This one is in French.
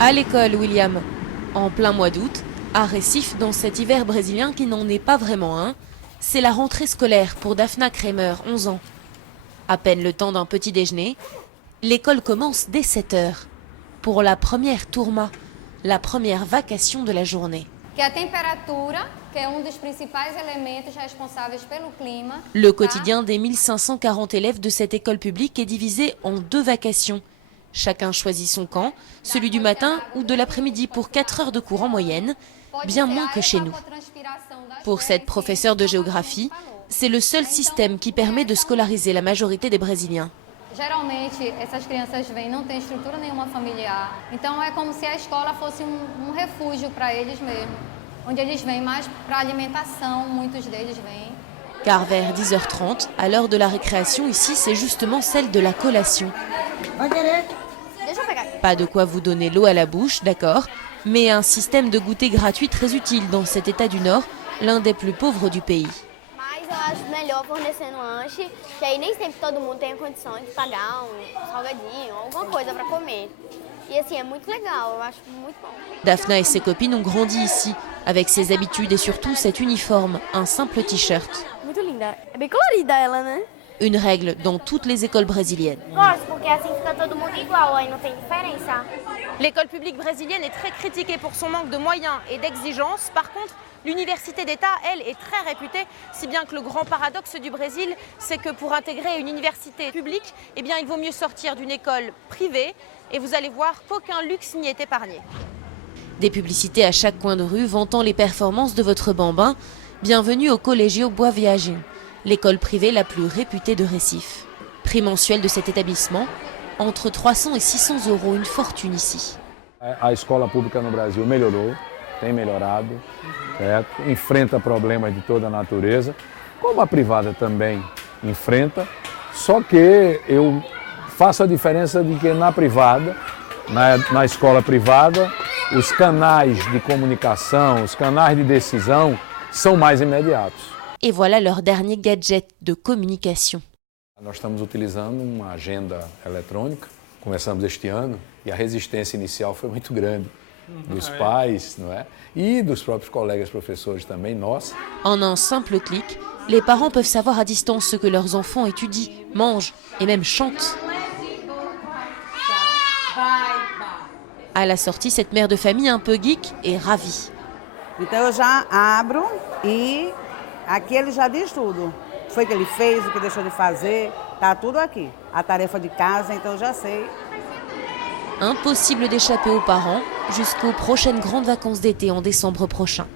À l'école, William, en plein mois d'août, à Recife, dans cet hiver brésilien qui n'en est pas vraiment un, c'est la rentrée scolaire pour Daphna Kramer, 11 ans. À peine le temps d'un petit déjeuner, l'école commence dès 7 heures. Pour la première tourma, la première vacation de la journée. Le quotidien des 1540 élèves de cette école publique est divisé en 2 vacations. Chacun choisit son camp, celui du matin ou de l'après-midi pour 4 heures de cours en moyenne, bien moins que chez nous. Pour cette professeure de géographie, c'est le seul système qui permet de scolariser la majorité des Brésiliens. Geralmente, essas crianças vêm, não tem estrutura nenhuma familiar. Então é como se a escola fosse refúgio para eles mesmo. Onde eles vêm mais para alimentação, muitos deles vêm. Car vers 10h30, à l'heure de la récréation, ici, c'est justement celle de la collation. Pas de quoi vous donner l'eau à la bouche, d'accord, mais un système de goûter gratuit très utile dans cet état du Nord, l'un des plus pauvres du pays. Eu acho melhor fornecendo lanche, que aí nem sempre todo mundo tem a condição de pagar salgadinho, alguma coisa para comer. E assim, é muito legal, eu acho muito bom. Daphna et ses copines ont grandi ici, avec ses habitudes et surtout cet uniforme, un simple t-shirt. Muito linda. É bem colorida ela, né? Une règle dans toutes les écoles brésiliennes. Gosto, porque assim fica todo mundo igual, aí não tem diferença. L'école publique brésilienne est très critiquée pour son manque de moyens et d'exigences. Par contre, l'université d'État, elle, est très réputée, si bien que le grand paradoxe du Brésil, c'est que pour intégrer une université publique, eh bien, il vaut mieux sortir d'une école privée et vous allez voir qu'aucun luxe n'y est épargné. Des publicités à chaque coin de rue vantant les performances de votre bambin. Bienvenue au Colégio Boa Viagem, l'école privée la plus réputée de Recife. Prix mensuel de cet établissement, entre 300 et 600 euros, une fortune ici. A escola pública no Brasil melhorou, tem melhorado, certo? Enfrenta problemas de toda a natureza, como a privada também enfrenta, só que eu faço a diferença de que na privada, na escola privada, os canais de comunicação, os canais de decisão são mais imediatos. Et voilà leur dernier gadget de communication. Nós estamos utilizando uma agenda eletrônica, começamos este ano, e a resistência inicial foi muito grande dos pais, não é? E dos próprios colegas professores também, nós. En un simple clic, les parents peuvent savoir à distance ce que leurs enfants étudient, mangent et même chantent. À la sortie, cette mère de famille un peu geek est ravie. Então eu já abro e aqui ele já diz tudo. O que foi que ele fez, o que deixou de fazer, tá tudo aqui. A tarefa de casa, então eu já sei. Impossible d'échapper aux parents jusqu'aux prochaines grandes vacances d'été en décembre prochain.